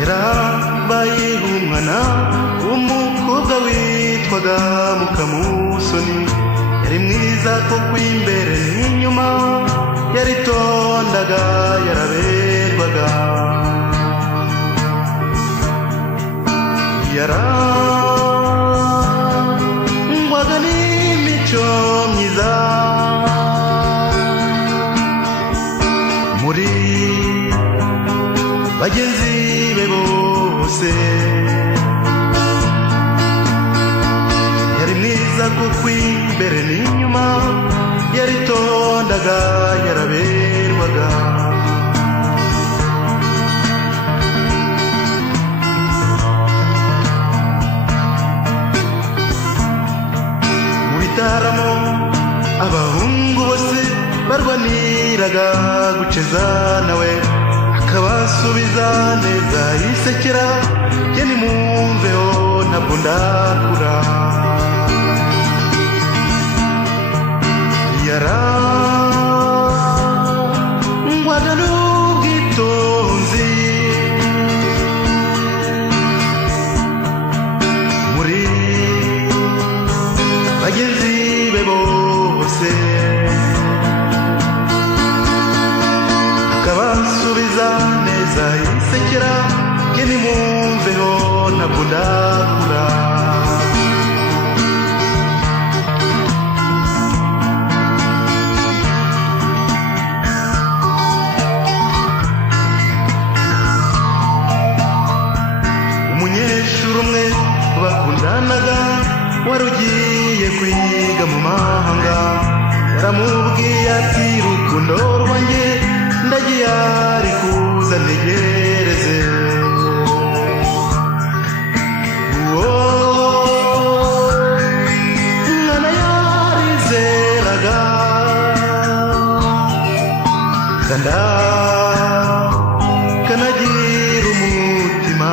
Yarabaye umwana w'umukobwa witwaga Mukamusoni, yari mwiza koko imbere n'inyuma, yaritondaga yaraberwaga, yarangwaga n'imico myiza. Muri bagenzi be bose yari mwiza kuko imbere n'inyuma, yaritondaga yaraberwaga. Mu bitaramo abahungu bose barwaniraga guceza nawe, akabasubiza neza yisekera, ye nimumveho ntabwo ndakura. Yarangwaga n'ubwitonzi, muri bagenzi be bose akabasubiza neza yisekera, ye nimumveho ntabwo ndakura. Umunyeshuri umwe bakundanaga wari ugiye kwiga mu mahanga, yaramubwiye ati rukundo rwanjye ndagiye ari kuza ntegereze. Uwo mwana yarizeraga kandi akanagira umutima,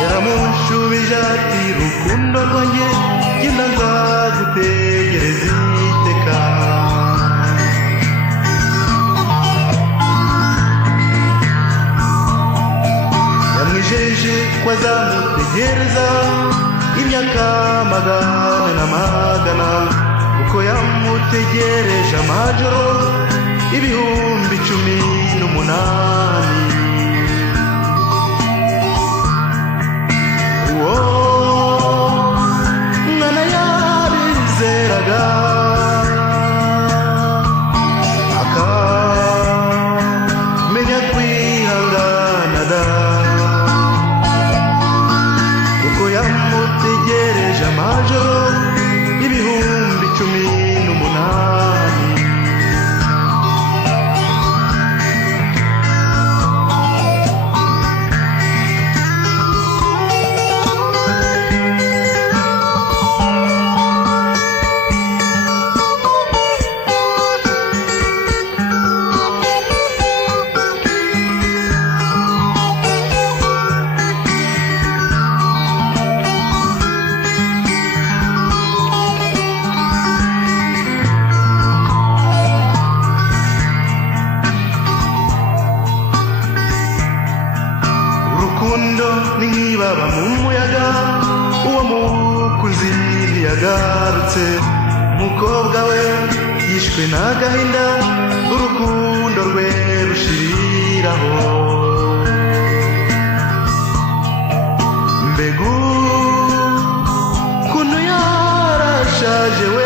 yaramushubije ati rukundo rwanjye genda nzagutegereza iteka. Yamwijeje ko azamutegereza imyaka magana n'amagana, uko yamutegereje amajoro 18,000. Uwo mwana yarizeraga akamenya kwihangana da, kuko yamutegereje amajoro 18,000. Urukundo ni nk'ibaba mu muyaga, uwo mukunzi ntiyagarutse. Umukobwa we yishwe n'agahinda, urukundo rwe rushiriraho. Mbega ukuntu yarashaje we,